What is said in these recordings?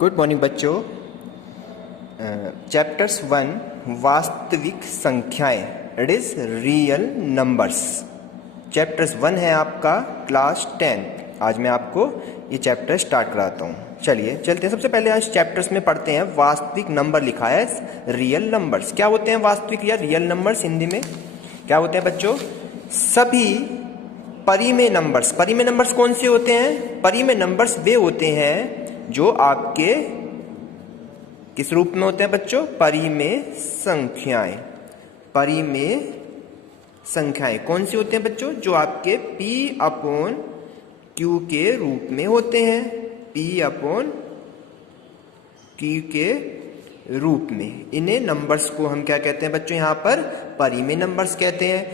Good morning बच्चों। Chapters 1 वास्तविक संख्याएं, it is real numbers. Chapters 1 है आपका क्लास 10। आज मैं आपको ये चैप्टर स्टार्ट कराता हूँ। चलिए चलते हैं। सबसे पहले आज चैप्टर्स में पढ़ते हैं वास्तविक नंबर। लिखा है रियल नंबर्स। क्या होते हैं वास्तविक या रियल नंबर्स? हिंदी में क्या होते हैं बच्चों? सभी परिमेय नंबर्स। परिमेय नंबर्स कौन से होते हैं? परिमेय नंबर्स वे होते हैं जो आपके किस रूप में होते हैं बच्चों? परिमेय संख्याएं। परिमेय संख्याएं कौन सी होते हैं बच्चों? जो आपके P/Q के रूप में होते हैं। P/Q के रूप में इन्हें नंबर्स को हम क्या कहते हैं बच्चों? यहाँ पर परिमेय नंबर्स कहते हैं।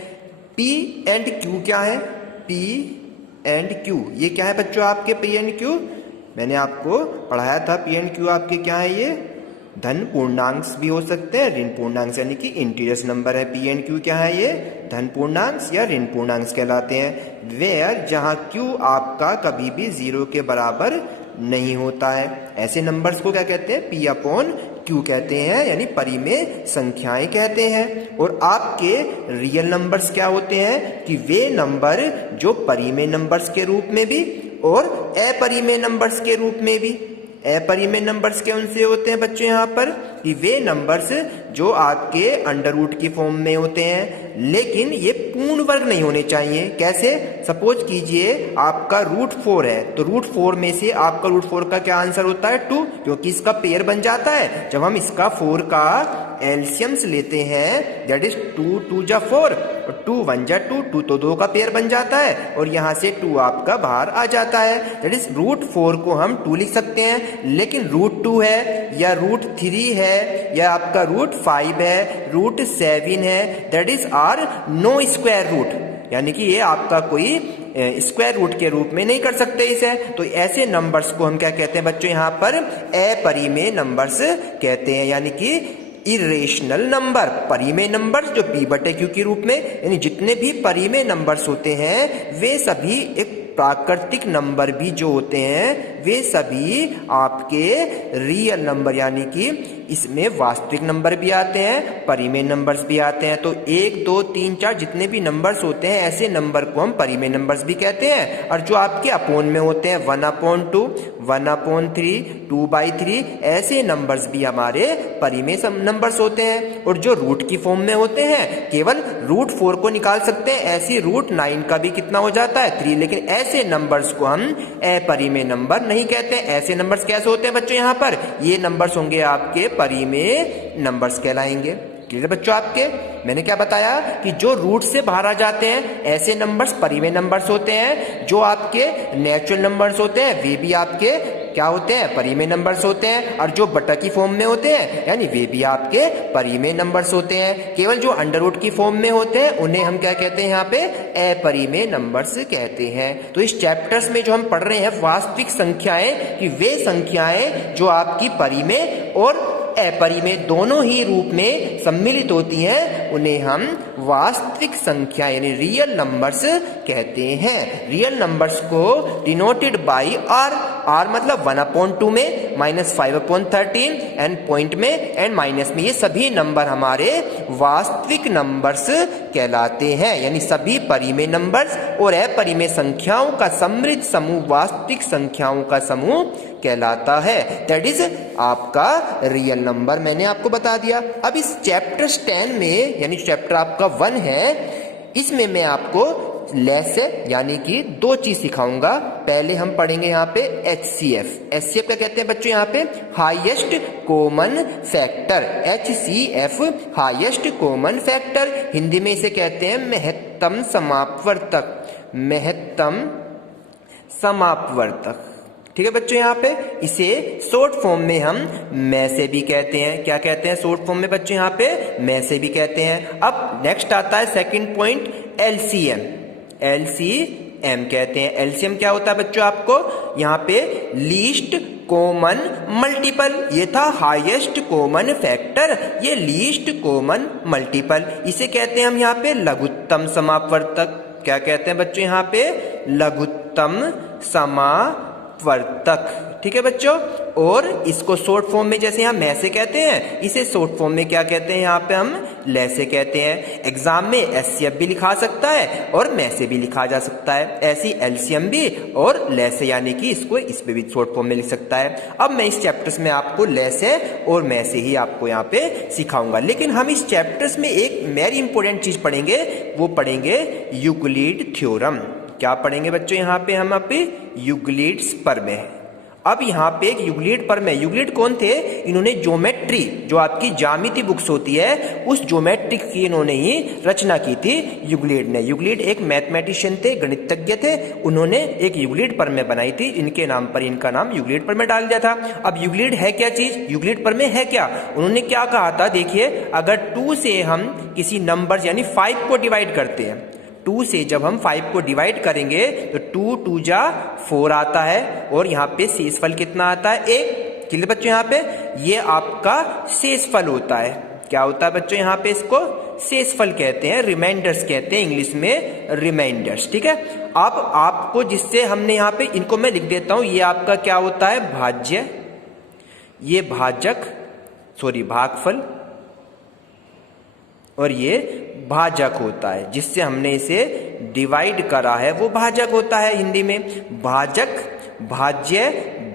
P एंड Q क्या है? P एंड Q ये क्या है बच्चों? आपके P एंड Q मैंने आपको पढ़ाया था। P एंड Q आपके क्या है? ये धन पूर्णांक भी हो सकते हैं, ऋण पूर्णांक यानी कि इंटीजर्स नंबर है। P एंड Q क्या है? ये धन पूर्णांक या ऋण पूर्णांक कहलाते हैं। वेयर जहां Q आपका कभी भी 0 के बराबर नहीं होता है, ऐसे नंबर्स को क्या कहते हैं? P/Q कहते हैं, यानी परिमेय संख्याएं कहते हैं। और आपके रियल नंबर्स क्या होते हैं? कि वे नंबर जो परिमेय नंबर्स के रूप में भी और अपरिमेय नंबर्स के रूप में भी। अपरिमेय नंबर्स कौन से होते हैं बच्चों? यहाँ पर कि वे नंबर्स जो आपके अंडर रूट की फॉर्म में होते हैं, लेकिन ये पूर्ण वर्ग नहीं होने चाहिए। कैसे? सपोज कीजिए आपका √4 है, तो √4 में से आपका √4 का क्या आंसर होता है? 2, क्योंकि इसका पेयर बन जाता है। जब हम इसका 4 का एलसीएम्स लेते हैं, दैट इज 2 2 जा 4 और 2 1 जा 2, 2 तो 2 का पेयर बन जाता है और यहाँ से 2 आपका बाहर आ जाता है। दैट इज √4 को हम 2 लिख सकते हैं, लेकिन √2 है या √3 है या आपका √5 है, √7 है, that is are no square root, यानी कि ये आपका कोई स्क्वायर रूट के रूप में नहीं कर सकते इसे। तो ऐसे नंबर्स को हम क्या कहते हैं बच्चों? यहाँ पर अपरिमेय नंबर्स कहते हैं, यानी कि इरेशनल नंबर। परिमेय नंबर्स जो P/Q के रूप में, यानी जितने भी परिमेय नंबर्स होते हैं वे सभी एक प्राकृतिक नंबर भी जो होते हैं वे सभी आपके रियल नंबर, यानी कि इसमें वास्तविक नंबर भी आते हैं, परिमेय नंबर्स भी आते हैं। तो 1 2 3 4 जितने भी नंबर्स होते हैं ऐसे नंबर को हम परिमेय नंबर्स भी कहते हैं। और जो आपके अपोन में होते हैं 1/2, 1/3, 2/3, ऐसे नंबर्स भी हमारे परिमेय नंबर्स होते हैं। और जो रूट की फॉर्म में होते हैं केवल √4 को निकाल सकते हैं, ऐसी √9 का भी कितना हो जाता है? 3। लेकिन ऐसे नंबर्स को हम अपरिमेय नंबर नहीं कहते। ऐसे नंबर्स कैसे होते हैं बच्चों? यहाँ पर ये नंबर्स होंगे आपके परिमेय नंबर्स कहलाएंगे। क्लियर बच्चों? आपके मैंने क्या बताया कि जो रूट से बाहर आ जाते हैं ऐसे नंबर्स परिमेय नंबर्स होते हैं। जो आपके नेचुरल नंबर्स होते हैं वे भी आपके क्या होते हैं? परिमेय नंबर्स होते हैं। और जो बटा की फॉर्म में होते हैं यानी वे भी आपके परिमेय नंबर्स होते हैं। केवल जो अंडर रूट की फॉर्म में होते हैं उन्हें हम क्या कहते हैं? यहाँ पे अपरिमेय नंबर्स कहते हैं। तो इस चैप्टर्स में जो हम पढ़ रहे हैं वास्तविक संख्याएं, कि वे संख्याएं जो आपकी परिमेय और अपरिमेय दोनों ही रूप में सम्मिलित होती हैं, उन्हें हम वास्तविक संख्या यानी रियल नंबर्स कहते हैं। रियल नंबर्स को डिनोटेड बाय R। R मतलब 1/2 में, -5/13 एंड पॉइंट में एंड माइनस में, ये सभी नंबर हमारे वास्तविक नंबर्स कहलाते हैं। यानी सभी परिमेय नंबर्स और अपरिमेय संख्याओं का सम्मिलित समूह वास्तविक संख्याओं का समूह कहलाता है। दैट इज आपका रियल नंबर। मैंने आपको बता दिया। अब इस चैप्टर 10 में, यानी चैप्टर आपका 1 है, इसमें मैं आपको लेस यानी कि 2 चीज सिखाऊंगा। पहले हम पढ़ेंगे यहाँ पे HCF। HCF क्या कहते हैं बच्चों? यहाँ पे highest common factor. HCF highest common factor. Hindi में इसे कहते हैं महत्तम समापवर्तक। महत्तम समापवर्तक। ठीक है बच्चों? यहाँ पे इसे शॉर्ट फॉर्म में हम में से भी कहते हैं। क्या कहते हैं शॉर्ट फॉर्म में बच्चों? यहाँ पे में से भी कहते हैं। अब नेक्स्ट आता है सेकंड पॉइंट, LCM। LCM कहते हैं। LCM क्या होता है बच्चों? आपको यहाँ पे लीस्ट कॉमन मल्टीपल। ये था हाईएस्ट कॉमन फैक्टर, ये लीस्ट कॉमन मल्टीपल। इसे कहते हैं हम यहाँ पे लघुत्तम समापवर्तक। क्या कहते हैं बच्चों? यहाँ पे लघुत्तम समापवर्तक। ठीक है बच्चों। और इसको शॉर्ट फॉर्म में जैसे यहाँ मैं से कहते हैं, इसे शॉर्ट फॉर्म में क्या कहते हैं, यहाँ पे हम ले से कहते हैं। एग्जाम में एचसीएफ भी लिखा सकता है और मैं से भी लिखा जा सकता है, ऐसी एलसीएम भी और ले से, यानी कि इसको इस पे भी शॉर्ट फॉर्म में लिख सकता है। अब मैं इस चैप्टर्स में आपको ले से और मैं से ही आपको यहाँ पे सिखाऊंगा, लेकिन हम इस चैप्टर्स में एक वेरी इंपॉर्टेंट चीज पढ़ेंगे, वो पढ़ेंगे यूक्लिड थ्योरम। क्या पढ़ेंगे बच्चों यहाँ पे, हम आप यूक्लिड्स प्रमेय। अब यहाँ पे एक यूक्लिड प्रमेय, यूक्लिड कौन थे, इन्होंने ज्योमेट्री, जो आपकी ज्यामिति बुक्स होती है, उस ज्योमेट्री की इन्होंने ही रचना की थी यूक्लिड ने। यूक्लिड एक मैथमेटिशियन थे, गणितज्ञ थे, उन्होंने एक यूक्लिड प्रमेय बनाई थी, इनके नाम पर इनका नाम यूक्लिड प्रमेय डाल दिया था। अब यूक्लिड है क्या चीज, यूक्लिड प्रमेय है क्या, उन्होंने क्या कहा था, देखिए अगर 2 से हम किसी नंबर यानी 5 को डिवाइड करते हैं, 2 से जब हम 5 को डिवाइड करेंगे तो 2 2 जा 4 आता है, और यहाँ पे शेषफल कितना आता है, 1। क्लियर बच्चों, यहाँ पे ये आपका शेषफल होता है। क्या होता है बच्चों, यहाँ पे इसको शेषफल कहते हैं, रिमाइंडर्स कहते हैं इंग्लिश में, रिमाइंडर्स। ठीक है। अब आपको जिससे हमने यहाँ पे, इनको मैं लिख देता हूं, ये आपका क्या होता है, भाज्य, ये भाजक, सॉरी भागफल, और ये भाजक होता है, जिससे हमने इसे डिवाइड करा है वो भाजक होता है हिंदी में। भाजक, भाज्य,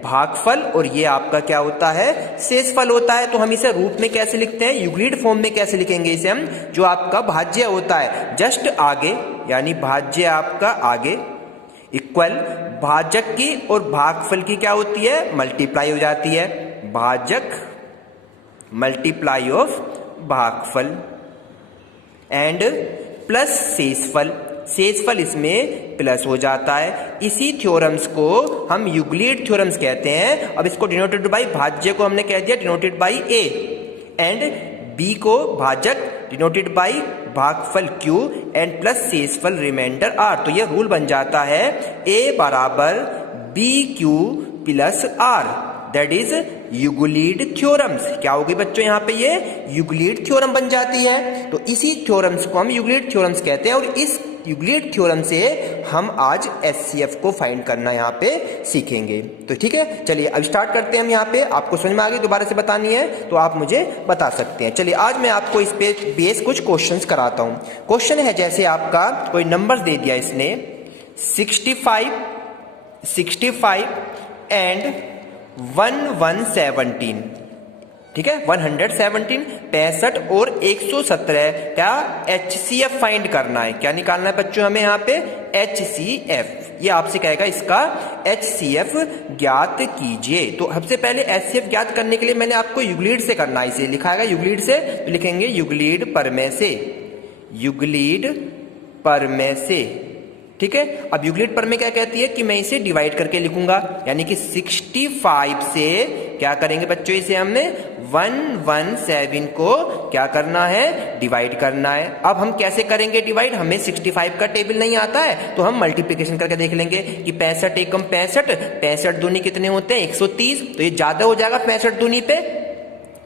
भागफल, और ये आपका क्या होता है, शेषफल होता है। तो हम इसे रूप में कैसे लिखते हैं, यूक्लिड फॉर्म में कैसे लिखेंगे इसे हम, जो आपका भाज्य होता है जस्ट आगे, यानी भाज्य आपका आगे इक्वल भाजक की और भागफल की क्या होती है, मल्टीप्लाई हो जाती है, भाजक मल्टीप्लाई ऑफ भागफल एंड प्लस शेषफल, शेषफल इसमें प्लस हो जाता है। इसी थ्योरम्स को हम यूक्लिड थ्योरम्स कहते हैं। अब इसको डिनोटेड बाय भाज्य को हमने कह दिया denoted by A, and B को भाजक डिनोटेड बाय भागफल क्यू एंड प्लस शेषफल रिमाइंडर आर। तो ये रूल बन जाता है ए बराबर B Q plus R, that is Euclid theorems. क्या होगी बच्चों यहाँ पे, ये यूक्लिड थ्योरम बन जाती है। तो इसी थ्योरम्स को हम यूक्लिड थ्योरम्स कहते हैं, और इस यूक्लिड थ्योरम से हम आज एचसीएफ को फाइंड करना यहाँ पे सीखेंगे। तो ठीक है, चलिए अब स्टार्ट करते हैं हम। यहाँ पे आपको समझ में आ गई, दोबारा से बतानी है तो आप मुझे बता सकते हैं। चलिए आज मैं आपको इस पे बेस कुछ क्वेश्चंस कराता हूँ। क्वेश्चन है जैसे आपका कोई नंबर दे दिया इसने 65 एंड 117, ठीक है, 117, 65 और 117 का HCF फाइंड करना है। क्या निकालना है बच्चों हमें यहाँ पे, HCF। ये आपसे कहेगा इसका HCF ज्ञात कीजिए। तो सबसे पहले HCF ज्ञात करने के लिए मैंने आपको यूक्लिड से करना है, इसे लिखा है यूक्लिड से, तो लिखेंगे यूक्लिड प्रमेय से, यूक्लिड प्रमेय से। ठीक है। अब यूक्लिड प्रमेय क्या कहती है कि मैं इसे डिवाइड करके लिखूंगा, यानी कि 65 से क्या करेंगे बच्चों, इसे हमने 117 को क्या करना है, डिवाइड करना है। अब हम कैसे करेंगे डिवाइड, हमें 65 का टेबल नहीं आता है, तो हम मल्टीप्लिकेशन करके देख लेंगे कि 65 एकम 65, 65 दूनी कितने होते हैं 130, तो ये ज्यादा हो जाएगा 65 दूनी पे।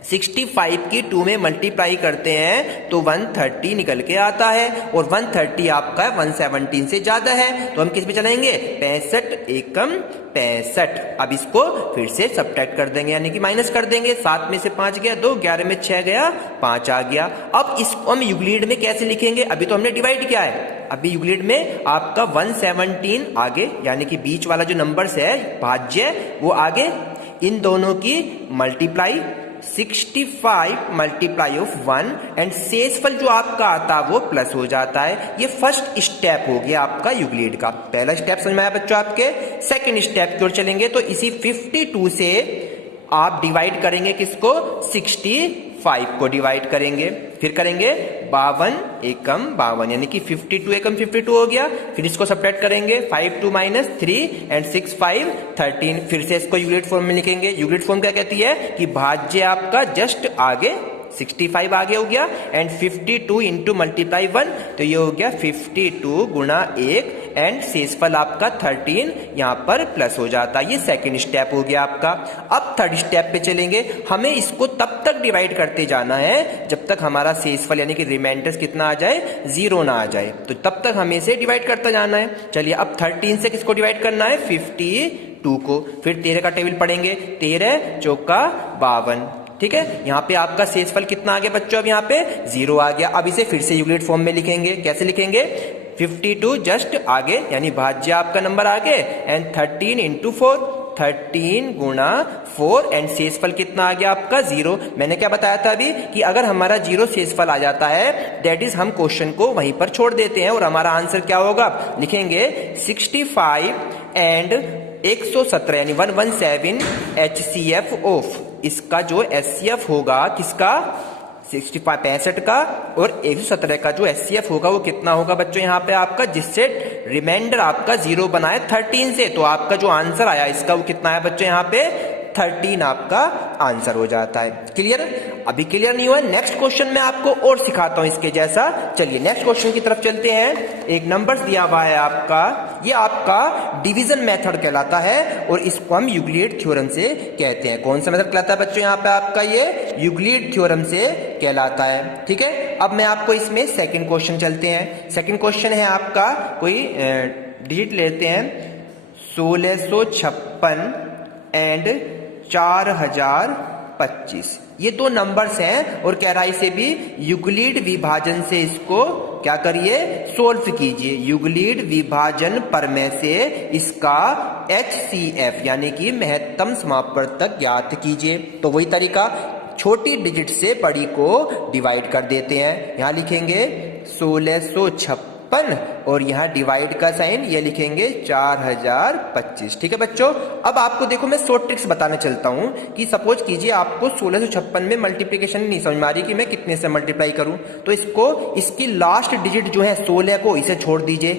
65 की 2 में मल्टीप्लाई करते हैं तो 130 निकल के आता है, और 130 आपका 117 से ज्यादा है, तो हम किस पे चलेंगे, 65 एकम 65। अब इसको फिर से सब्ट्रैक्ट कर देंगे, यानी कि माइनस कर देंगे। 7 में से 5 गया 2, 11 में 6 गया 5 आ गया। अब इसको हम यूक्लिड में कैसे लिखेंगे, अभी तो हमने डिवाइड किया है, अभी यूक्लिड में आपका 117 आगे, यानी कि बीच वाला जो नंबर्स है भाज्य वो आगे, इन दोनों की मल्टीप्लाई 65 मल्टीप्लाई ऑफ 1 एंड शेषफल जो आपका आता है वो प्लस हो जाता है। ये फर्स्ट स्टेप हो गया आपका यूक्लिड का। पहला स्टेप समझ में आया बच्चों आपके। सेकंड स्टेप की ओर चलेंगे, तो इसी 52 से आप डिवाइड करेंगे किसको, 65 को डिवाइड करेंगे, फिर करेंगे 52 एकम 52, यानी कि 52 एकम 52 हो गया। फिर इसको सब्ट्रैक्ट करेंगे, 5 2 - 3 एंड 6 5 13। फिर से इसको यूक्लिड फॉर्म में लिखेंगे। यूक्लिड फॉर्म क्या कहती है कि भाज्य आपका जस्ट आगे 65 आगे हो गया, एंड 52 इंटू मल्टीप्लाई 1, तो ये हो गया 52 गुणा 1, एंड शेषफल आपका 13 यहाँ पर प्लस हो जाता है। ये सेकंड स्टेप हो गया आपका। अब थर्ड स्टेप पे चलेंगे, हमें इसको तब तक डिवाइड करते जाना है जब तक हमारा शेषफल यानी कि रिमाइंडर कितना आ जाए, 0 ना आ जाए, तो तब तक हमें इसे डिवाइड करता जाना है। चलिए अब 13 से किसको डिवाइड करना है, 52 को। फिर 13 का टेबल पढ़ेंगे, 13 चौका 52, ठीक है। यहाँ पे आपका शेषफल कितना आ गया बच्चों, अब यहाँ पे 0 आ गया। अब इसे फिर से यूक्लिड फॉर्म में लिखेंगे, कैसे लिखेंगे, 52 जस्ट आगे यानी भाज्य आपका नंबर आगे, एंड 13 इंटू 4, 13 गुणा 4, एंड शेषफल कितना आ गया आपका 0। मैंने क्या बताया था अभी कि अगर हमारा 0 शेषफल आ जाता है, दैट इज हम क्वेश्चन को वहीं पर छोड़ देते हैं और हमारा आंसर क्या होगा, लिखेंगे 65 एंड 117 यानी 117 HCF ऑफ, इसका जो HCF होगा किसका, 65 का, और 117 का जो HCF होगा वो कितना होगा बच्चों यहाँ पे आपका, जिससे रिमाइंडर आपका 0 बनाए 13 से, तो आपका जो आंसर आया इसका वो कितना है बच्चों यहाँ पे 13 आपका आंसर हो जाता है। क्लियर, अभी क्लियर नहीं हुआ, नेक्स्ट क्वेश्चन में आपको और सिखाता हूं इसके जैसा। चलिए नेक्स्ट क्वेश्चन की तरफ चलते हैं। एक नंबर दिया हुआ है आपका, ये आपका डिवीजन मेथड कहलाता है और इसको हम यूक्लिड थ्योरम से कहते हैं। कौन सा मेथड कहलाता है बच्चों यहाँ पे आपका, ये यूक्लिड थ्योरम से कहलाता है, ठीक है। अब मैं आपको इसमें सेकंड क्वेश्चन चलते हैं। सेकंड क्वेश्चन है आपका, कोई डिजिट लेते हैं 1656 एंड 4025, ये दो नंबर्स हैं और कह रहा है इसे भी यूक्लिड विभाजन से इसको क्या करिए, सोल्व कीजिए। यूक्लिड विभाजन प्रमेय से इसका HCF यानी कि महत्तम समापवर्तक ज्ञात कीजिए। तो वही तरीका, छोटी डिजिट से बड़ी को डिवाइड कर देते हैं। यहां लिखेंगे 1656 और यहाँ डिवाइड का साइन ये लिखेंगे 4025, ठीक है बच्चों। अब आपको देखो मैं शॉर्ट ट्रिक्स बताना चलता हूँ कि सपोज कीजिए आपको 1656 में मल्टीप्लिकेशन नहीं समझ में आ रही कि मैं कितने से मल्टीप्लाई करूं, तो इसको इसकी लास्ट डिजिट जो है 16 को इसे छोड़ दीजिए,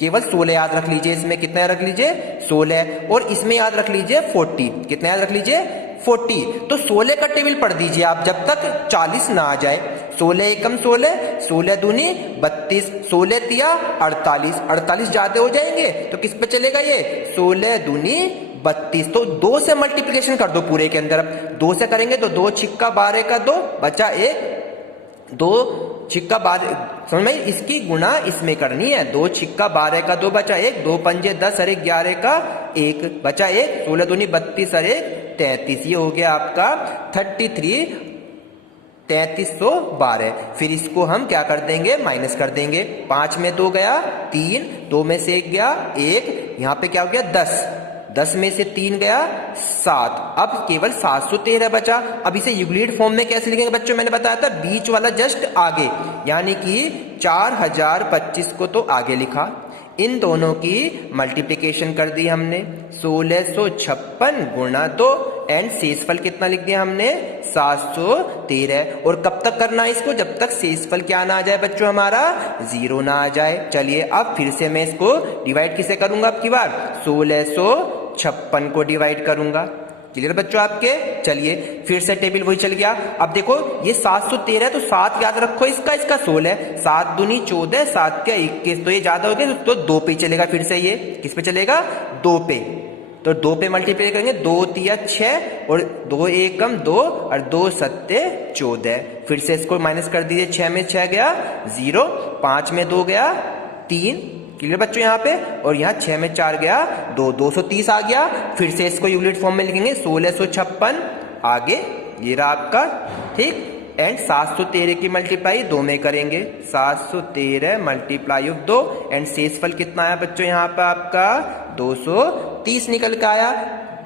केवल 16 याद रख लीजिए। इसमें कितना याद रख लीजिए 16, और इसमें याद रख लीजिए 40, कितना याद रख लीजिए 40। तो 16 का टेबल पढ़ दीजिए आप जब तक 40 ना आ जाए। 16 एकम 16, 16 दूनी 32, 16 तिया 48, 48 ज्यादा हो जाएंगे तो किस पे चलेगा ये 16 दूनी 32। तो 2 से मल्टीप्लिकेशन कर दो पूरे के अंदर। 2 से करेंगे तो 2 छिक्का 12 का 2 बचा 1, 2 छिक्का 12, समझ में, इसकी गुणा इसमें करनी है। 2 छिक्का 12 का 2 बचा 1, 2 पंजे 10 अरे 11 का 1 बचा 1, 16 दूनी 32 अरे 33, ये हो गया आपका 33 3312। फिर इसको हम क्या कर देंगे, माइनस कर देंगे। 5 में 2 गया 3, 2 में से 1 गया 1, यहाँ पे क्या हो गया 10, 10 में से 3 गया 7, अब केवल 713 बचा। अब इसे यूक्लिड फॉर्म में कैसे लिखेंगे बच्चों, मैंने बताया था बीच वाला जस्ट आगे, यानी कि 4025 को तो आगे लिखा, इन दोनों की मल्टीप्लिकेशन कर दी हमने 1656 गुणा 2, एंड शेषफल कितना लिख दिया हमने 713। और कब तक करना है इसको, जब तक शेषफल क्या ना आ जाए बच्चों हमारा 0 ना आ जाए। चलिए अब फिर से मैं इसको डिवाइड किसे करूंगा, अब की बार 1656 को डिवाइड करूंगा। क्लियर बच्चों आपके, चलिए फिर से टेबल वही चल गया। अब देखो ये 713 तो 7 याद रखो, इसका 16, 7 दूनी 14, 7 के 21, तो ये ज्यादा हो गया तो 2 पे चलेगा। फिर से ये किस पे चलेगा 2 पे, तो 2 पे मल्टीप्लाई करेंगे, 2 तिया 6 और 2 एकम 2 और 2 सत्ते 14। फिर से इसको माइनस कर दीजिए, 6 में 6 गया 0, 5 में 2 गया 3, क्लियर बच्चों यहाँ पे, और यहाँ 6 में 4 गया 2, 230 आ गया। फिर से इसको यूनिट फॉर्म में लिखेंगे 1656 आगे, ये रहा आपका, ठीक, एंड 713 की मल्टीप्लाई 2 में करेंगे, 713 मल्टीप्लाई ऑफ 2, एंड शेषफल कितना आया बच्चों यहाँ पे आपका 230 निकल के आया।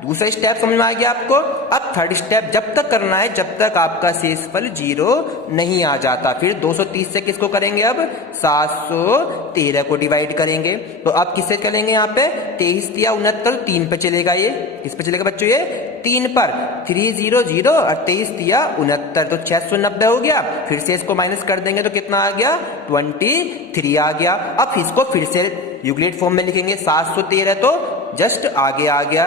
दूसरा स्टेप समझ में आ गया आपको। अब थर्ड स्टेप जब तक करना है जब तक आपका शेषफल 0 नहीं आ जाता। फिर 230 से किसको करेंगे, अब 713 को डिवाइड करेंगे। तो अब किससे चलेंगे यहाँ पे 23 या 69, 3 पे चलेगा, ये किस पे चलेगा बच्चों, ये 3 पर, 300 और 23 या 69, तो 690 हो गया। फिर से इसको माइनस कर देंगे तो कितना आ गया 23 आ गया। अब इसको फिर से यूक्लिड फॉर्म में लिखेंगे, 713 तो जस्ट आगे आ गया,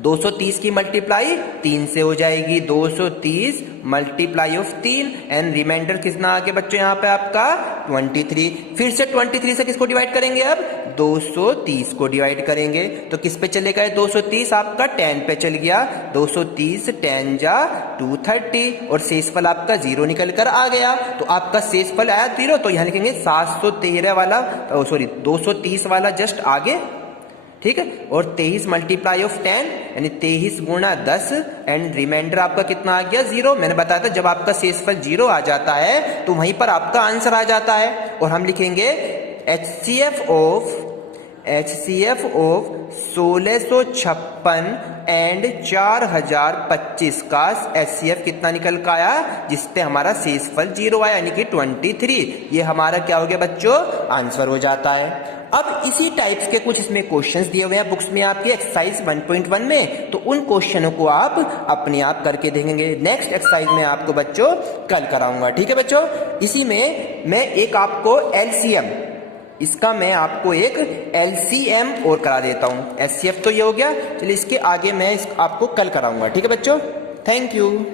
230 की मल्टीप्लाई 3 से हो जाएगी, 230 मल्टीप्लाई ऑफ 3 एंड रिमाइंडर कितना आ गया बच्चों यहाँ पे आपका 23। फिर से 23 से किसको डिवाइड करेंगे, अब 230 को डिवाइड करेंगे, तो किस पे चलेगा 230 आपका 10 पे चल गया, 230 10 जा 230 और शेषफल आपका 0 निकल कर आ गया। तो आपका शेषफल आया 0, तो यहाँ लिखेंगे 713 वाला, सॉरी 230 वाला जस्ट आगे, ठीक है। और 23 मल्टीप्लाई ऑफ 10 यानी 23 गुणा 10 एंड रिमाइंडर आपका कितना आ गया 0। मैंने बताया था जब आपका शेषफल 0 आ जाता है तो वहीं पर आपका आंसर आ जाता है। और हम लिखेंगे HCF ऑफ 1656 एंड 4025 का HCF कितना निकल का आया, जिसपे हमारा शेषफल 0 आया यानी कि 23। ये हमारा क्या हो गया बच्चों, आंसर हो जाता है। अब इसी टाइप्स के कुछ इसमें क्वेश्चंस दिए हुए हैं बुक्स में आपकी एक्सरसाइज 1.1 में, तो उन क्वेश्चनों को आप अपने आप करके देखेंगे। नेक्स्ट एक्सरसाइज में आपको बच्चों कल कराऊंगा, ठीक है बच्चों। इसी में मैं एक आपको LCM, इसका मैं आपको एक LCM और करा देता हूं। HCF तो ये हो गया, चलिए इसके आगे मैं आपको कल कराऊंगा, ठीक है बच्चों। Thank you.